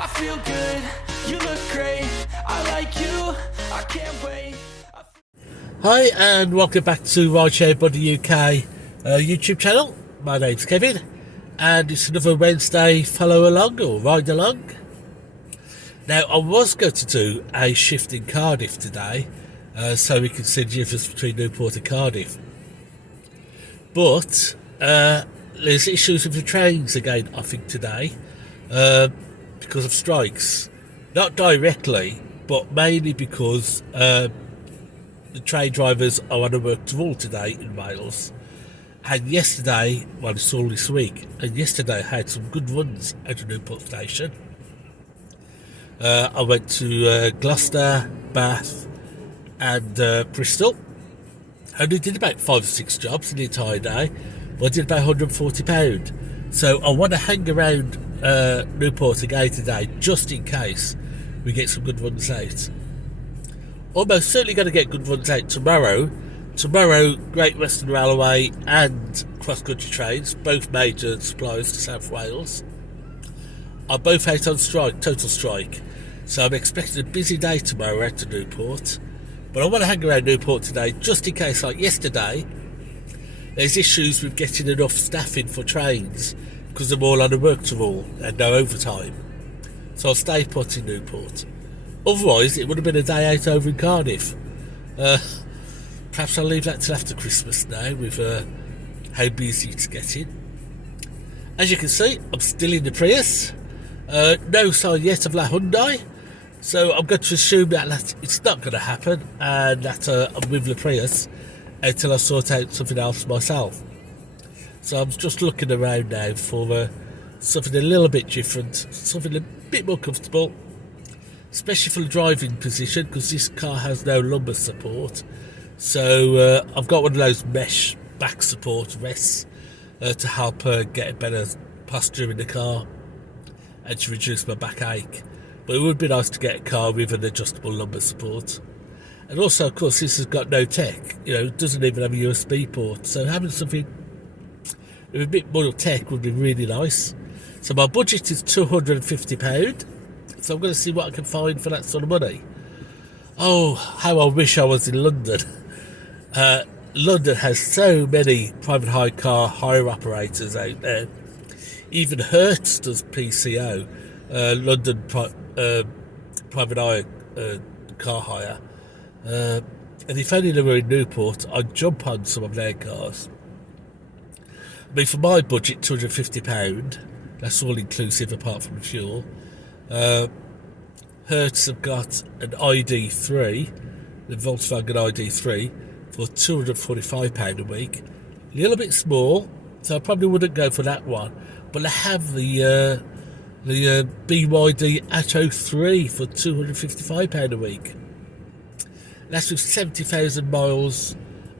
I feel good, you look great, I like you, I can't wait. Hi and welcome back to Rideshare Buddy UK YouTube channel. My name's Kevin and it's another Wednesday follow along or ride along. Now I was going to do a shift in Cardiff today so we can see the difference between Newport and Cardiff, but there's issues with the trains again I think today because of strikes, not directly but mainly because the train drivers are on a work to all today in Wales. And yesterday, well, it's all this week, and yesterday I had some good runs at Newport station. I went to Gloucester, Bath, and Bristol. I only did about 5 or 6 jobs in the entire day, but I did about £140. So I want to hang around Newport again today, just in case we get some good runs out. Almost certainly going to get good runs out tomorrow. Tomorrow, Great Western Railway and cross-country trains, both major suppliers to South Wales, are both out on strike, total strike. So I'm expecting a busy day tomorrow out to Newport. But I want to hang around Newport today, just in case, like yesterday, there's issues with getting enough staffing for trains because they're all on a work to all and no overtime. So I'll stay put in Newport. Otherwise, it would have been a day out over in Cardiff. Perhaps I'll leave that till after Christmas now, with how busy it's getting. As you can see, I'm still in the Prius. No sign yet of La Hyundai, so I'm going to assume that it's not going to happen, and that I'm with the Prius until I sort out something else myself. So I'm just looking around now for something a little bit different, something a bit more comfortable, especially for the driving position, because this car has no lumbar support. So I've got one of those mesh back support rests to help get a better posture in the car and to reduce my backache. But it would be nice to get a car with an adjustable lumbar support. And also, of course, this has got no tech. It doesn't even have a USB port. So having something with a bit more tech would be really nice. So my budget is £250. So I'm going to see what I can find for that sort of money. Oh, how I wish I was in London. London has so many private hire car hire operators out there. Even Hertz does PCO, London private hire car hire. And if only they were in Newport, I'd jump on some of their cars. I mean, for my budget, £250, that's all inclusive apart from the fuel. Hertz have got an ID3, the Volkswagen ID3, for £245 a week. A little bit small, so I probably wouldn't go for that one. But they have the BYD Atto 3 for £255 a week. That's with 70,000 miles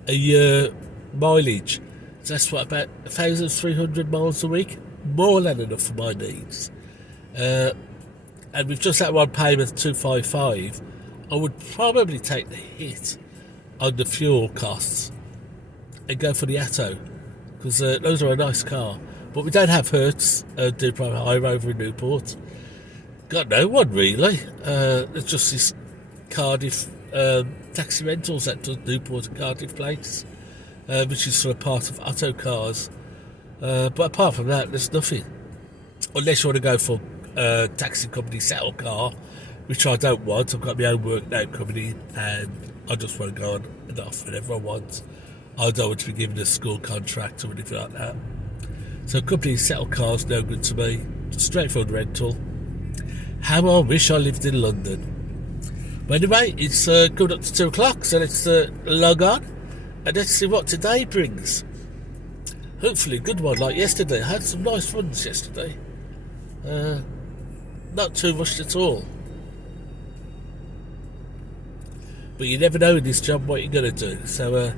a year mileage. So that's what, about 1,300 miles a week? More than enough for my needs. And with just that one payment of £255, I would probably take the hit on the fuel costs and go for the Atto, because those are a nice car. But we don't have Hertz do private hire over in Newport. Got no one really. It's just this Cardiff taxi rentals that does Newport and Cardiff plates, which is sort of part of Otto Cars. But apart from that, there's nothing. Unless you want to go for taxi company settle car, which I don't want. I've got my own work now coming in and I just want to go on and off whenever I want. I don't want to be given a school contract or anything like that. So company settle cars no good to me. Just straightforward rental. How I wish I lived in London. But anyway, it's coming up to 2 o'clock, so let's log on and let's see what today brings. Hopefully a good one like yesterday. I had some nice runs yesterday. Not too rushed at all. But you never know in this job what you're going to do. So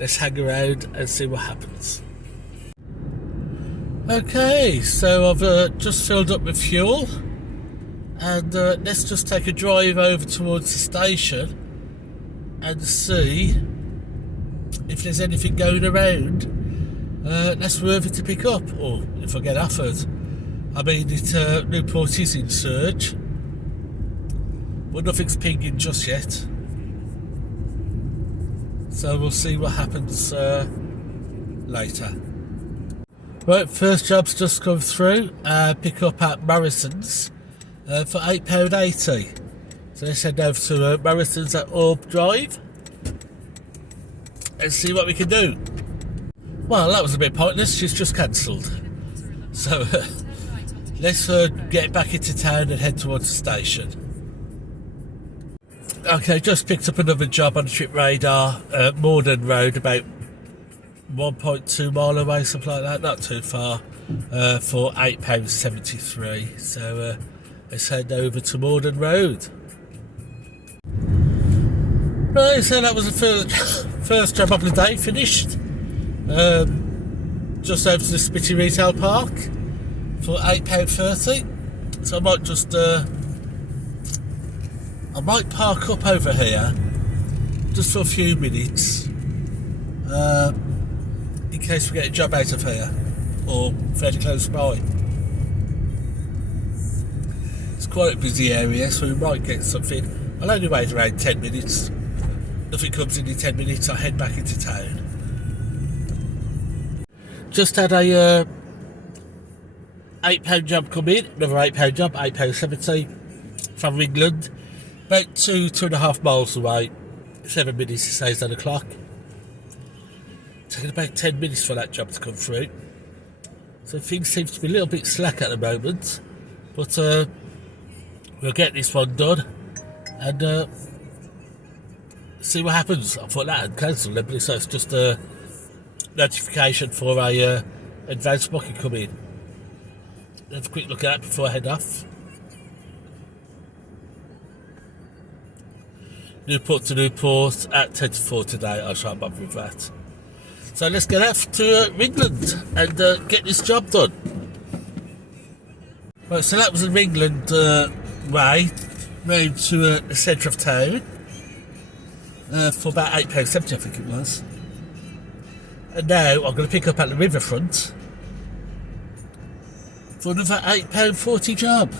let's hang around and see what happens. Okay, so I've just filled up with fuel. And let's just take a drive over towards the station and see if there's anything going around. That's worthy to pick up, or if I get offered. I mean, Newport is in surge, but nothing's pinging just yet. So we'll see what happens later. Right, first job's just come through. Pick up at Morrison's for £8.80. So let's head over to Morrison's at Orb Drive and see what we can do. Well, that was a bit pointless. She's just cancelled. So let's get back into town and head towards the station. Okay, just picked up another job on the trip radar. Morden Road, about 1.2 mile away, something like that, not too far, for £8.73. So let's head over to Morden Road. Right, so that was the first job of the day finished. Just over to the Spitty Retail Park for £8.30. So I might just I might park up over here just for a few minutes in case we get a job out of here or fairly close by. It's quite a busy area, so we might get something. I'll only wait around 10 minutes. If it comes in 10 minutes, I'll head back into town. Just had a £8 job come in, another £8 job, £8.70 from England, about 2.5 miles away, 7 minutes to say 10 o'clock. Taking about 10 minutes for that job to come through. So things seem to be a little bit slack at the moment, but we'll get this one done and see what happens. I thought that had cancelled it, so it's just a notification for a advanced booking coming. Have a quick look at that before I head off. Newport to Newport at 10 to 4 today. I shan't bother with that. So let's get off to England and get this job done. Right, so that was the England way round to the centre of town for about £8.70, I think it was. And now I'm going to pick up at the riverfront for another £8.40 job.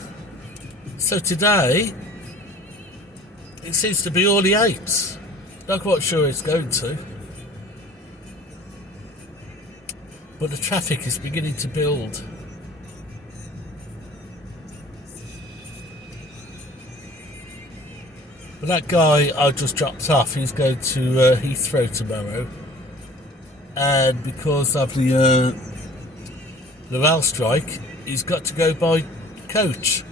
So today it seems to be all the eights. Not quite sure it's going to. But the traffic is beginning to build. But that guy I just dropped off, he's going to Heathrow tomorrow. And because of the rail strike, he's got to go by coach.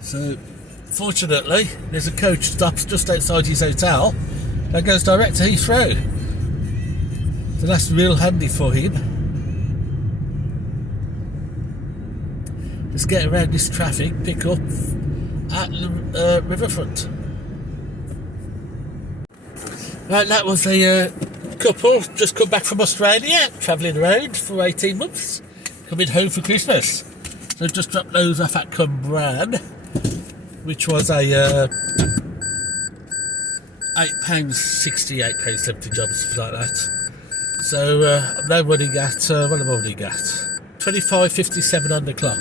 So fortunately, there's a coach stops just outside his hotel that goes direct to Heathrow. So that's real handy for him. Let's get around this traffic, pick up at the riverfront. Right, that was a couple just come back from Australia, travelling around for 18 months, coming home for Christmas. So just dropped those off at Cumbrae, which was a £8.60, £8.70 job, something like that. So I'm now running at, what am I running at? 25.57 on the clock.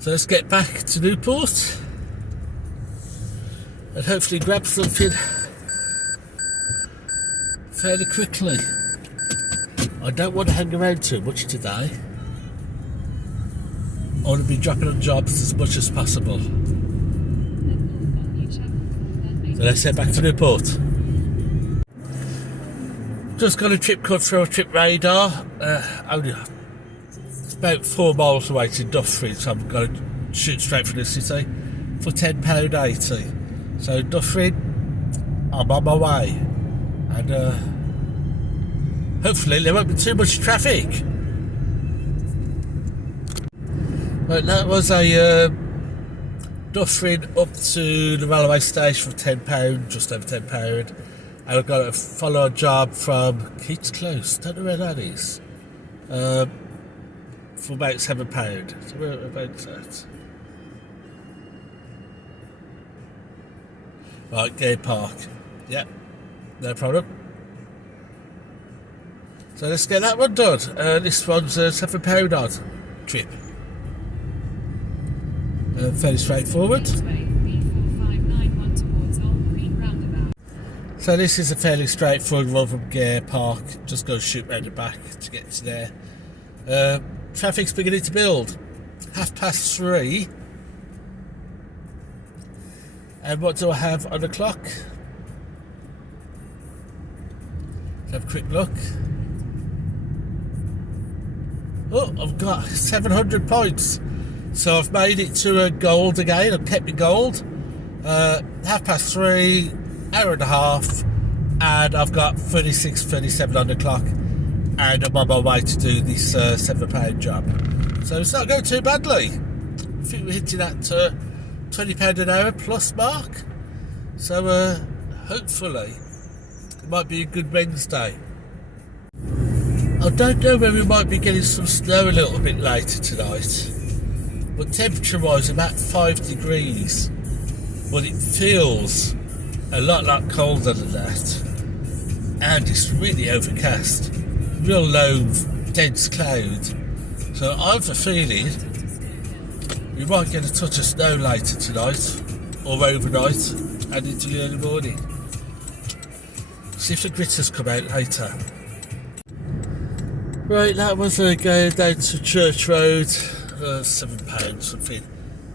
So let's get back to Newport and hopefully grab something fairly quickly. I don't want to hang around too much today. I want to be dropping on jobs as much as possible. So let's head back to Newport. Just got a trip cut through a trip radar. Only it's about 4 miles away to Dufferin, so I'm going to shoot straight from the city for £10.80. So Dufferin, I'm on my way, and hopefully there won't be too much traffic. Right, that was a Dufferin up to the railway station for £10, just over £10. And I've got a follow-on job from Keats Close, don't know where that is, for about £7. So where about that? Right, Gay Park. Yep, no problem. So let's get that one done. This one's a £7 odd trip. Fairly straightforward. So this is a fairly straightforward one from Gare Park. Just go shoot round the back to get to there. Traffic's beginning to build. 3:30. And what do I have on the clock? Let's have a quick look. Oh, I've got 700 points. So I've made it to a gold again. I've kept my gold. 3:30, hour and a half, and I've got 36, 37 on the clock, and I'm on my way to do this £7 job. So it's not going too badly. I think we're hitting that £20 an hour plus mark. So hopefully it might be a good Wednesday. I don't know whether we might be getting some snow a little bit later tonight, but temperature wise about 5 degrees, but it feels a lot colder than that, and it's really overcast, real low dense cloud. So I've a feeling we might get a touch of snow later tonight or overnight and into the early morning. See if the gritters come out later. Right, that was going down to Church Road, £7 something,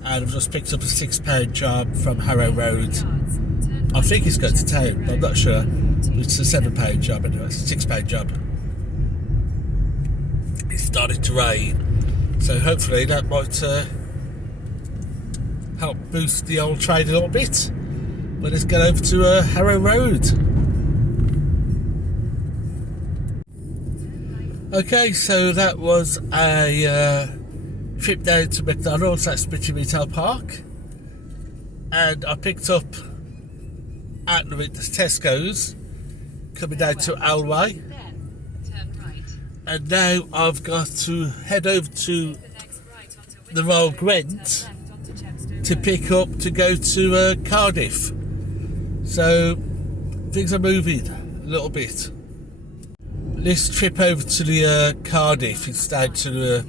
and I've just picked up a £6 job from Harrow Road. I think it's going to town, but I'm not sure. It's a £7 job anyway, it's a £6 job. It's starting to rain, so hopefully that might help boost the old trade a little bit. But let's get over to Harrow Road. Okay, so that was a trip down to McDonald's at Spitty Retail Park, and I picked up at the Tesco's coming down to Alway, and now I've got to head over to the Royal Gwent to pick up to go to Cardiff. So things are moving a little bit. This trip over to the Cardiff is down to the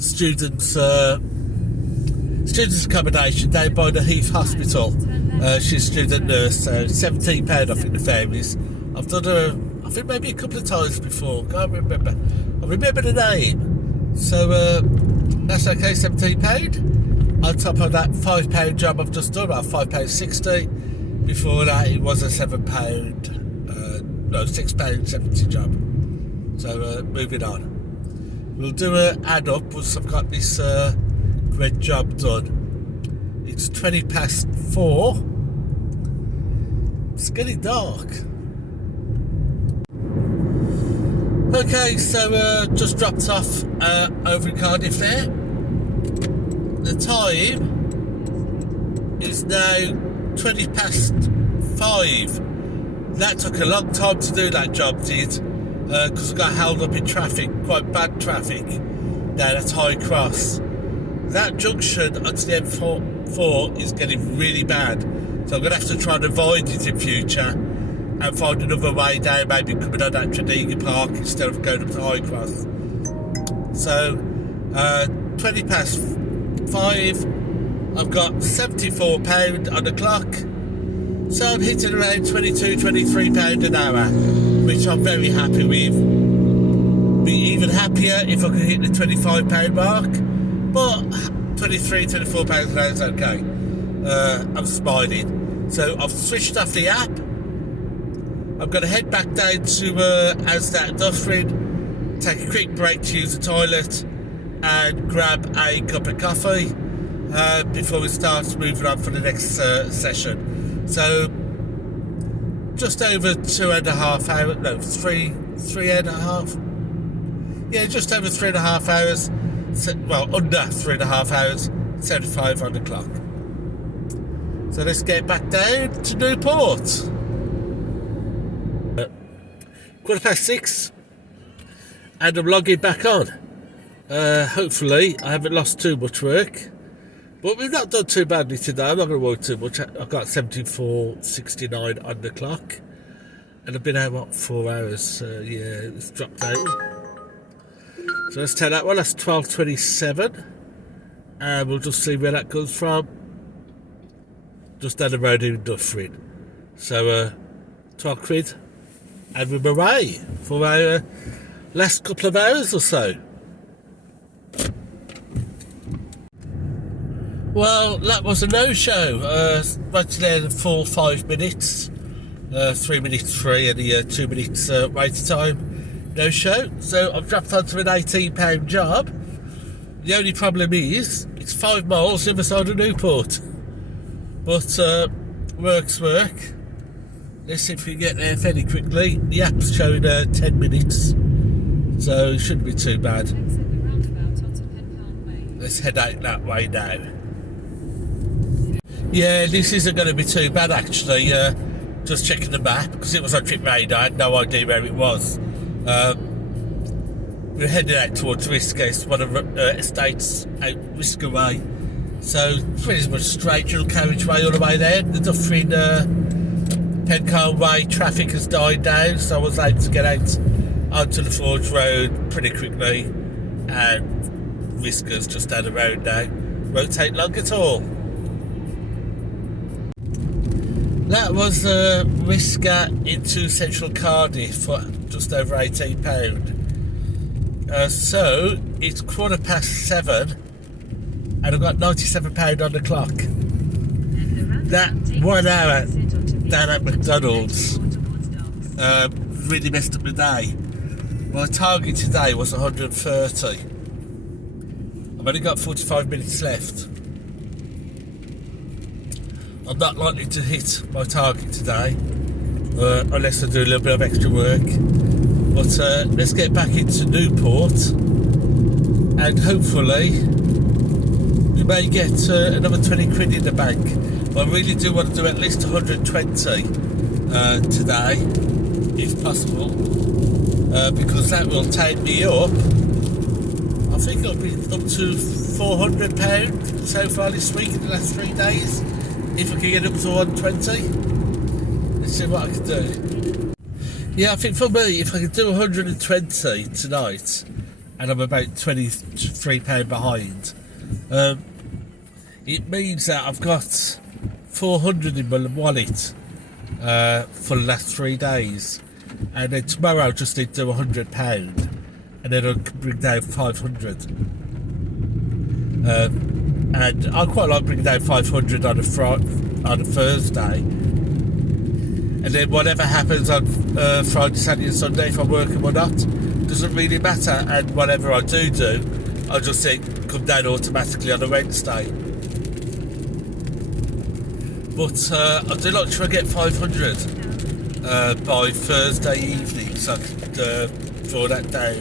students' accommodation down by the Heath Hospital. She's a student nurse, so £17 I think the fare is. I've done her, I think maybe a couple of times before, can't remember. I remember the name. So that's okay, £17. On top of that £5 job I've just done, about £5.60. Before that it was a £6.70 job. So moving on. We'll do an add up once I've got this red job done. It's 4:20. It's getting dark. Okay, so just dropped off over in Cardiff there. The time is now 5:20. That took a long time to do, that job did, because I got held up in traffic, quite bad traffic, down at High Cross. That junction onto the M4 is getting really bad, so I'm going to have to try and avoid it in future and find another way down, maybe coming on that Tredegar Park instead of going up to High Cross. So 5:20. I've got £74 on the clock, so I'm hitting around £22, £23 an hour, which I'm very happy with. Be even happier if I could hit the £25 mark, but £23, £24 an hour is okay. I'm smiling. So I've switched off the app. I'm going to head back down to Asda Dufferin, take a quick break to use the toilet and grab a cup of coffee before we start moving on for the next session. So just over 2.5 hours, no, three and a half. Yeah, just over 3.5 hours. Well, under 3.5 hours. 75 on the clock. So let's get back down to Newport. 6:15, and I'm logging back on. Hopefully I haven't lost too much work, But we've not done too badly today. I'm not going to worry too much. I've got 74.69 on the clock. And I've been out, what, 4 hours. So, yeah, it's dropped out. So let's take that one. That's 12.27. And we'll just see where that comes from. Just down the road in Dufferin. So, 12 quid. And we're away for our last couple of hours or so. Well, that was a no-show. Right there in 4 or 5 minutes. 3 minutes free and the 2 minutes wait time. No-show. So I've dropped onto an £18 job. The only problem is, it's 5 miles the other side of Newport. But work's work. Let's see if we can get there fairly quickly. The app's showing 10 minutes. So it shouldn't be too bad. Let's head out that way now. Yeah, this isn't going to be too bad actually. Just checking the map, because it was on Trip Radar, I had no idea where it was. We're heading out towards Risca, it's one of the estates out Risca Way. So pretty much straight dual carriageway all the way there. The Dufferin Pencard Way traffic has died down, so I was able to get out onto the Forge Road pretty quickly. And Risca's just down the road now. Won't take long at all. That was Risca into central Cardiff for just over £18. So it's 7:15 and I've got £97 on the clock. That 1 hour down at McDonald's really messed up the day. My target today was 130. I've only got 45 minutes left. I'm not likely to hit my target today, unless I do a little bit of extra work. But let's get back into Newport, and hopefully we may get another 20 quid in the bank. But I really do want to do at least 120 today, if possible, because that will take me up. I think it'll be up to £400 so far this week in the last 3 days. If I can get up to 120, let's see what I can do. Yeah, I think for me, if I can do 120 tonight, and I'm about £23 behind, it means that I've got 400 in my wallet for the last 3 days, and then tomorrow I'll just need to do £100, and then I'll bring down 500. And I quite like bringing down 500 on a Thursday, and then whatever happens on Friday, Saturday and Sunday, if I'm working or not, doesn't really matter, and whatever I do, I'll just think come down automatically on a Wednesday. But I do like to try and get 500 by Thursday evening, so I can draw that down.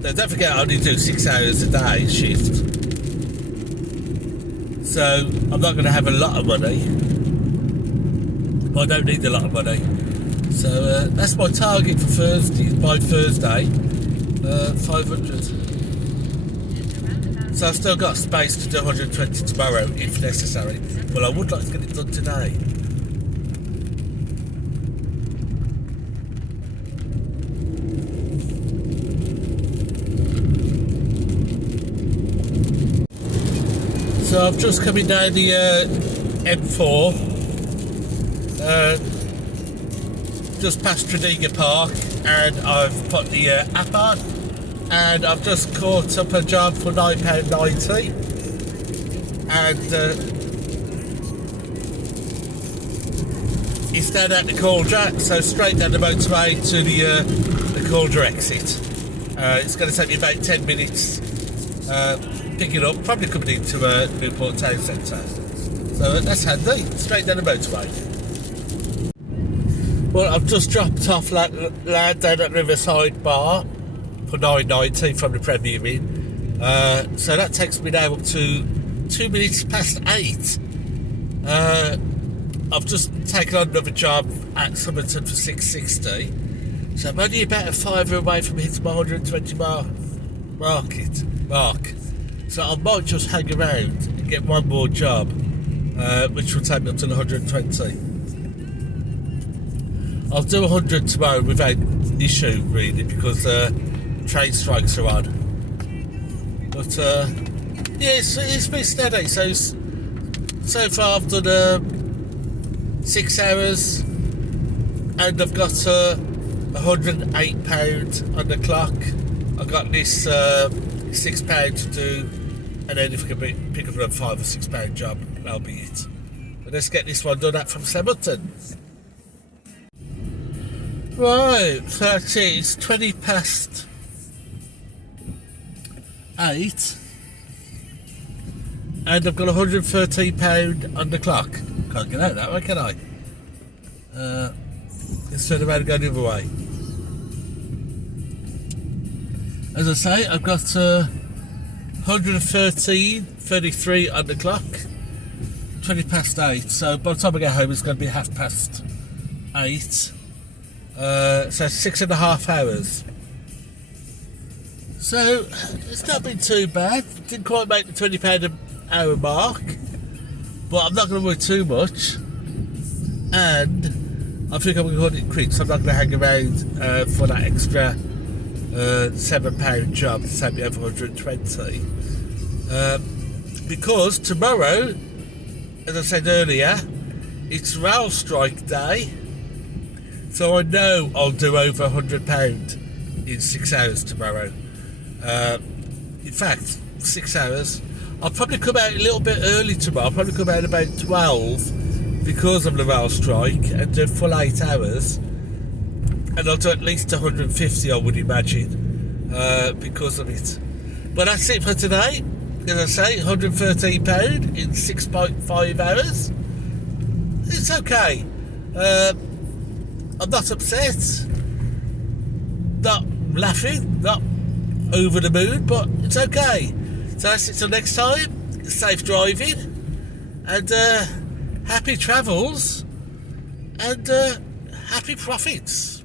Now, don't forget I only do 6 hours a day shift. So I'm not going to have a lot of money, but I don't need a lot of money. So that's my target for Thursday, by Thursday, 500. So I've still got space to do 120 tomorrow if necessary, but I would like to get it done today. So I've just coming down the M4, just past Tredegar Park, and I've put the app on, and I've just caught up a job for £9.90, and it's down at the Calder, so straight down the motorway to the Calder exit. It's going to take me about 10 minutes. Pick it up, probably coming into Newport Town Centre. So that's handy, straight down the motorway. Well, I've just dropped off lad down at Riverside Bar for £9.90 from the Premier Inn. So that takes me now up to 2 minutes past 8. I've just taken on another job at Somerton for £6.60. So I'm only about a fiver away from hitting my 120 mark. So I might just hang around and get one more job, which will take me up to 120. I'll do 100 tomorrow without issue, really, because train strikes are on. But yeah, it's been steady. So far I've done 6 hours, and I've got £108 on the clock. I've got this £6 to do, and then if I can pick up another £5 or £6 job, that'll be it. But let's get this one done out from Sebbleton. Right, so that's it. It's 20 past 8, and I've got £113 on the clock. Can't get out that way, can I? Let's turn around and go the other way. As I say, I've got 113.33 on the clock. 20 past 8. So by the time I get home, it's going to be 8:30. So 6.5 hours. So it's not been too bad. Didn't quite make the £20 an hour mark, but I'm not going to worry too much. And I think I'm going to cut it quick, so I'm not going to hang around for that extra £7 job to take me over 120. Because tomorrow, as I said earlier, it's rail strike day, so I know I'll do over £100 in 6 hours tomorrow. In fact, 6 hours. I'll probably come out a little bit early tomorrow. I'll probably come out about 12 because of the rail strike and do full 8 hours. And I'll do at least 150, I would imagine, because of it. But that's it for today. As I say, £113 in 6.5 hours. It's okay. I'm not upset, not laughing, not over the moon, but it's okay. So that's it till next time. Safe driving, and happy travels, and happy profits.